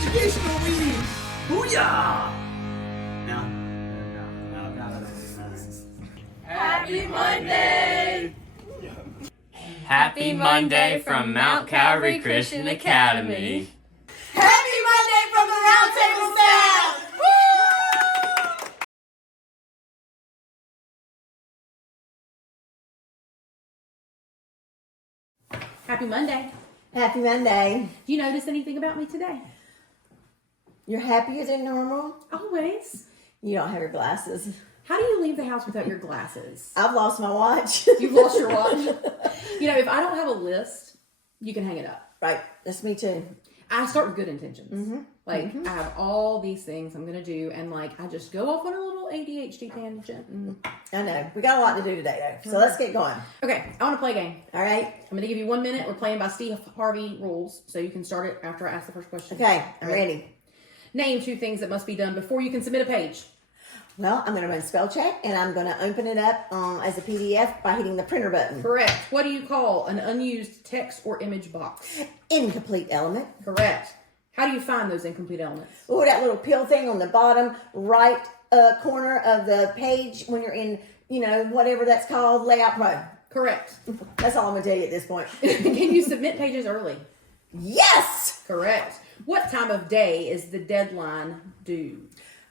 Educational weed! Booyah! No. Happy Monday! Happy Monday from Mount Calvary Christian Academy. Happy Monday from the Round Table staff! Woo! Happy Monday. Happy Monday. Do you notice anything about me today? You're happier than normal? Always. You don't have your glasses. How do you leave the house without your glasses? I've lost my watch. You've lost your watch. You know, if I don't have a list, you can hang it up. Right. That's me too. I start with good intentions. Mm-hmm. Like, I have all these things I'm going to do, and like, I just go off on a little ADHD tangent. I know. We got a lot to do today, though. So let's get going. Okay, I want to play a game. All right. I'm going to give you 1 minute. We're playing by Steve Harvey rules, so you can start it after I ask the first question. Okay. I'm ready. Name 2 things that must be done before you can submit a page. Well, I'm going to run spell check, and I'm going to open it up as a PDF by hitting the printer button. Correct. What do you call an unused text or image box? Incomplete element. Correct. How do you find those incomplete elements? Oh, that little pill thing on the bottom right corner of the page when you're in, whatever that's called, Layout Pro. Correct. That's all I'm going to tell you at this point. Can you submit pages early? Yes! Correct. What time of day is the deadline due?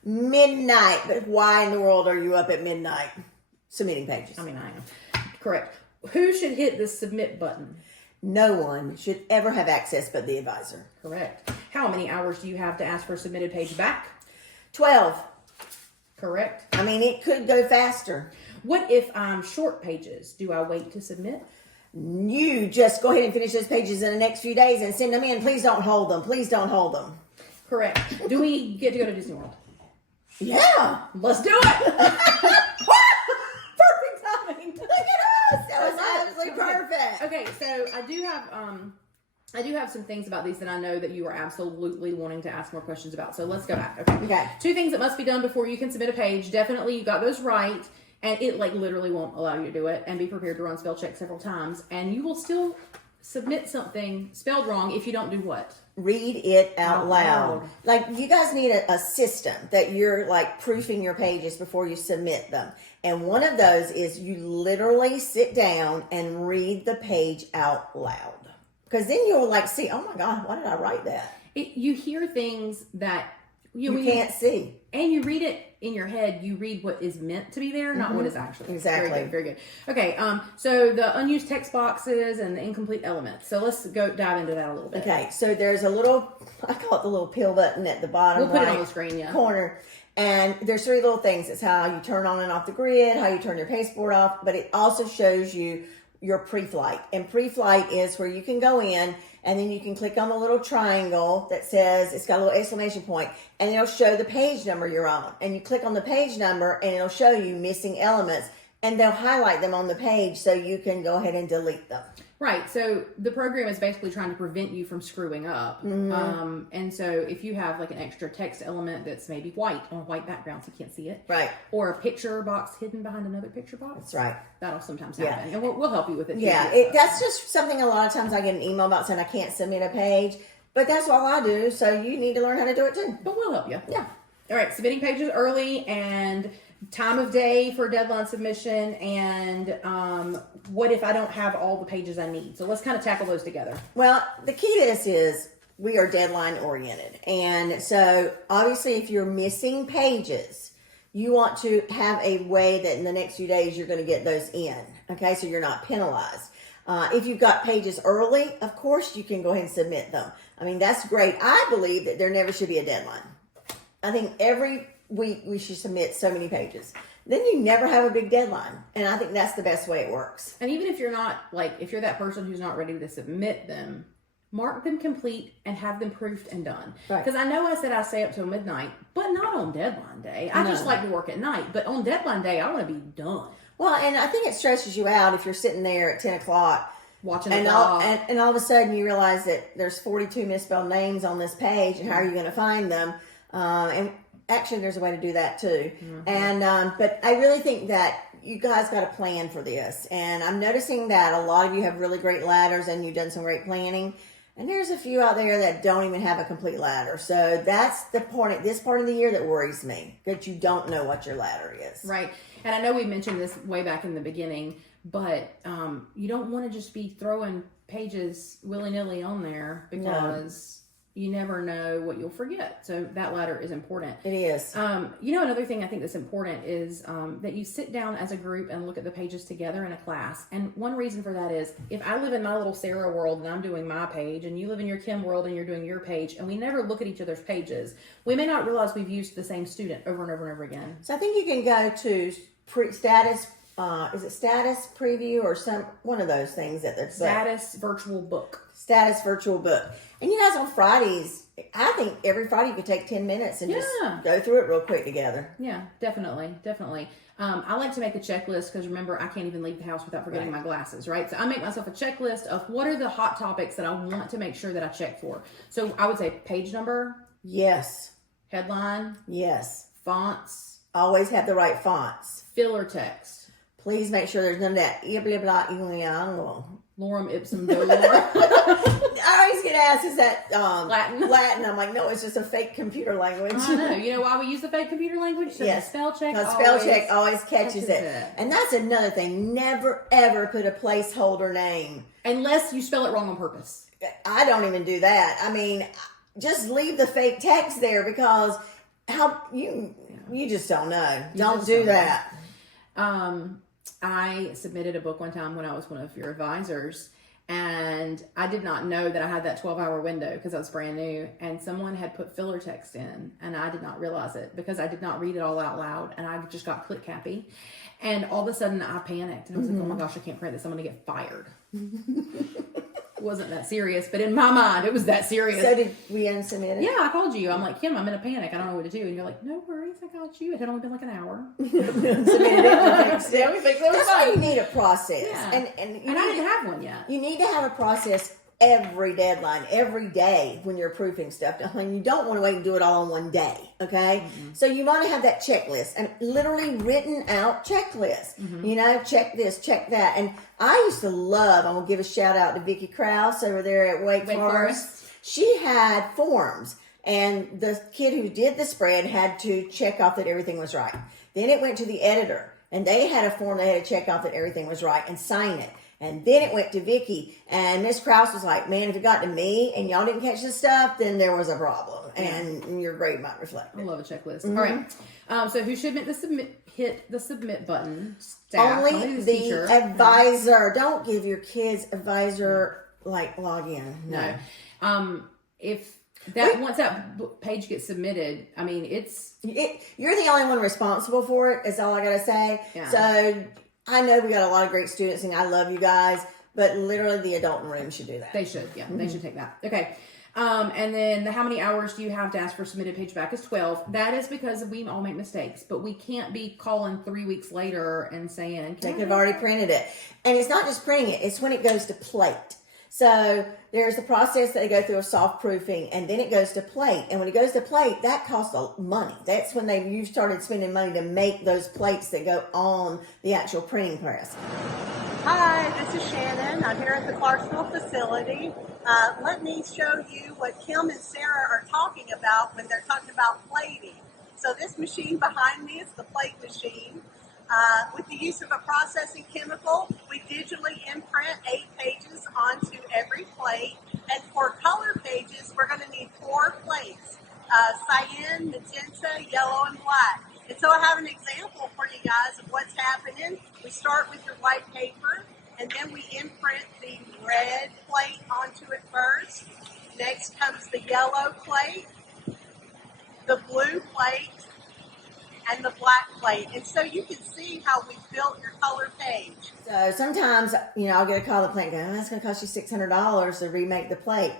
Midnight. But why in the world are you up at midnight submitting pages? I am. Correct. Who should hit the submit button? No one should ever have access but the advisor. Correct. How many hours do you have to ask for a submitted page back? 12. Correct. It could go faster. What if I'm short pages? Do I wait to submit? You just go ahead and finish those pages in the next few days and send them in. Please don't hold them. Please don't hold them. Correct. Do we get to go to Disney World? Yeah. Let's do it. Perfect timing. Look at us. That was absolutely perfect. Okay, so I do have some things about these that I know that you are absolutely wanting to ask more questions about. So let's go back. Okay. 2 things that must be done before you can submit a page. Definitely you got those right. And it literally won't allow you to do it. And be prepared to run spell check several times. And you will still submit something spelled wrong if you don't do what? Read it out loud. loud. Like, you guys need a system that you're proofing your pages before you submit them. And one of those is you literally sit down and read the page out loud. Because then you'll see, oh my God, why did I write that? You hear things that you can't see. And you read it in your head. You read what is meant to be there, not what is actually. Exactly. Very good. Very good. Okay. So the unused text boxes and the incomplete elements. So let's go dive into that a little bit. Okay. So there's a little, I call it the little pill button at the bottom We'll put it right on the screen, yeah. corner. And there's 3 little things. It's how you turn on and off the grid, how you turn your pasteboard off, but it also shows you your pre-flight. And pre-flight is where you can go in and then you can click on the little triangle that says, it's got a little exclamation point, and it'll show the page number you're on. And you click on the page number and it'll show you missing elements, and they'll highlight them on the page so you can go ahead and delete them. Right. So the program is basically trying to prevent you from screwing up. And so if you have an extra text element that's maybe white on a white background so you can't see it. Right. Or a picture box hidden behind another picture box. That's right. That'll sometimes happen. And we'll help you with it. Yeah. That's just something a lot of times I get an email about saying I can't submit a page, but that's all I do. So you need to learn how to do it too. But we'll help you. Yeah. All right. Submitting pages early and time of day for deadline submission, and what if I don't have all the pages I need? So let's kind of tackle those together. Well, the key to this is we are deadline oriented. And so obviously if you're missing pages, you want to have a way that in the next few days you're going to get those in. Okay, so you're not penalized. If you've got pages early, of course you can go ahead and submit them. That's great. I believe that there never should be a deadline. I think every week we should submit so many pages. Then you never have a big deadline. And I think that's the best way it works. And even if you're not, if you're that person who's not ready to submit them, mark them complete and have them proofed and done. Because I know I said I stay up till midnight, but not on deadline day. I just like to work at night. But on deadline day, I want to be done. Well, and I think it stresses you out if you're sitting there at 10 o'clock watching the clock. And all of a sudden you realize that there's 42 misspelled names on this page, and how are you going to find them? And actually there's a way to do that too. And but I really think that you guys got a plan for this, and I'm noticing that a lot of you have really great ladders and you've done some great planning, And there's a few out there that don't even have a complete ladder. So that's the point, this part of the year that worries me, that you don't know what your ladder is. Right. And I know we mentioned this way back in the beginning, but you don't want to just be throwing pages willy-nilly on there because you never know what you'll forget. So that ladder is important. It is. Another thing I think that's important is that you sit down as a group and look at the pages together in a class. And one reason for that is if I live in my little Sarah world and I'm doing my page, and you live in your Kim world and you're doing your page, and we never look at each other's pages, we may not realize we've used the same student over and over and over again. So I think you can go to status. Is it status preview or one of those things that the Status virtual book. Status virtual book. And you guys on Fridays, I think every Friday you could take 10 minutes and just go through it real quick together. Yeah, definitely. I like to make a checklist because remember, I can't even leave the house without forgetting my glasses, right? So I make myself a checklist of what are the hot topics that I want to make sure that I check for. So I would say page number. Yes. Headline. Yes. Fonts. Always have the right fonts. Filler text. Please make sure there's none of that. Lorem ipsum dolor. I always get asked, is that Latin? Latin. I'm like, no, it's just a fake computer language. I know. You know why we use the fake computer language? So Yes. the spell check. Because spell check always catches it. And that's another thing. Never, ever put a placeholder name. Unless you spell it wrong on purpose. I don't even do that. I mean, just leave the fake text there because you just don't know. Don't do that. I submitted a book one time when I was one of your advisors, and I did not know that I had that 12-hour window because I was brand new, and someone had put filler text in, and I did not realize it because I did not read it all out loud, and I just got click happy, and all of a sudden I panicked, and I was like, oh my gosh, I can't print this, I'm going to get fired. It wasn't that serious, but in my mind, it was that serious. So did we unsubmit it? Yeah, I called you. I'm like, Kim, I'm in a panic. I don't know what to do. And you're like, no worries, I got you. It had only been like an hour. Submitted it. Fixed it. Yeah, we fixed it. That's why you need a process. Yeah. And I didn't have one yet. You need to have a process every deadline, every day when you're proofing stuff. I mean, you don't want to wait and do it all in one day, okay? Mm-hmm. So you want to have that checklist, and literally written out checklist. Mm-hmm. You know, check this, check that. And I used to love, I'm going to give a shout out to Vicki Krause over there at Wake Forest. She had forms, and the kid who did the spread had to check off that everything was right. Then it went to the editor, and they had a form they had to check off that everything was right and sign it. And then it went to Vicki, and Miss Krause was like, man, if it got to me and y'all didn't catch this stuff, then there was a problem, and your grade might reflect it. I love a checklist. Mm-hmm. All right. So who should hit the submit button? Staff, only the teacher. Advisor. Don't give your kids advisor login. No. If once that page gets submitted, I mean, you're the only one responsible for it. Is all I gotta say. Yeah. So I know we got a lot of great students, and I love you guys, but literally the adult in the room should do that. They should, yeah. Mm-hmm. They should take that. Okay. And then how many hours do you have to ask for submitted page back is 12. That is because we all make mistakes, but we can't be calling 3 weeks later and saying, they could have already printed it. And it's not just printing it, it's when it goes to plate. So there's the process that they go through of soft proofing, and then it goes to plate. And when it goes to plate, that costs money. That's when you started spending money to make those plates that go on the actual printing press. Hi, this is Shannon. I'm here at the Clarksville facility. Let me show you what Kim and Sarah are talking about when they're talking about plating. So this machine behind me is the plate machine. With the use of a processing chemical, we digitally imprint 8 pages onto every plate. And for color pages, we're going to need 4 plates, cyan, magenta, yellow, and black. And so I have an example for you guys of what's happening. We start with your white paper, and then we imprint the red plate onto it first. Next comes the yellow plate, the blue plate, and the black plate. And so you can see how we built your color page. So sometimes, I'll get a call to the plant going, that's going to cost you $600 to remake the plate.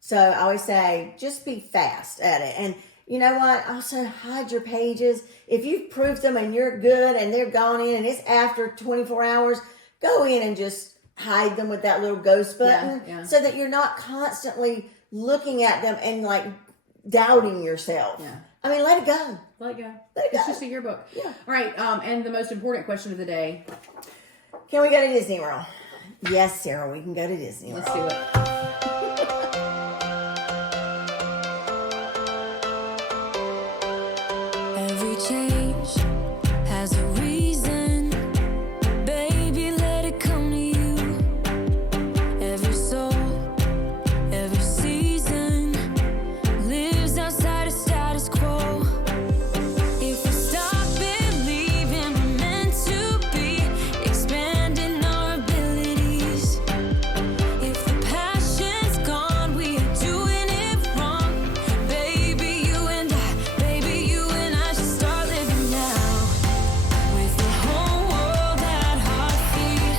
So I always say, just be fast at it. And you know what? Also, hide your pages. If you've proofed them and you're good and they're gone in and it's after 24 hours, go in and just hide them with that little ghost button so that you're not constantly looking at them and doubting yourself. Yeah. I mean, let it go. Let it go. Let it go. It's just a yearbook. Yeah. All right. And the most important question of the day. Can we go to Disney World? Yes, Sarah, we can go to Disney World. Let's do it. change has a reason. Baby, let it come to you. Every soul, every season lives outside of status quo. If we stop believing we're meant to be, expanding our abilities. If the passion's gone, we are doing it wrong. Baby, you and I should start living now. With the whole world at our feet,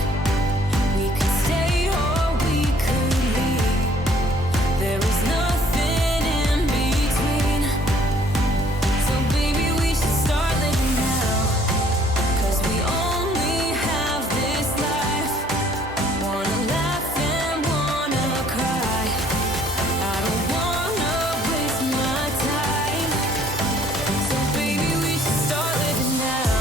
we could stay or we could leave. There is nothing in between. So baby, we should start living now. 'Cause we only have this life. Wanna laugh and wanna cry. I don't wanna waste my time. So baby, we should start living now.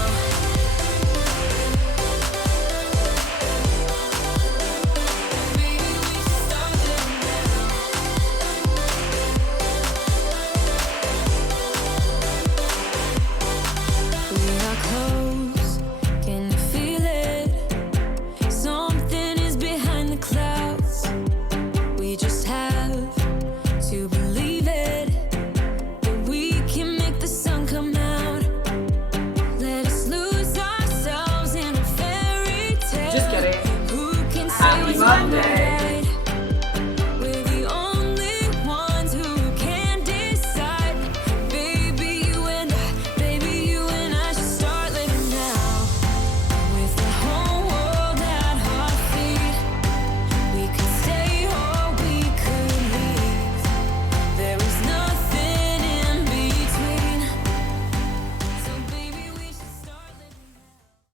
Baby, we should start living now. We are close, can you feel it? Something is behind the clouds. We just have to believe it, that we can make the sun come out. Let us lose ourselves in a fairy tale. Just kidding. Who can say Happy what's right? Monday.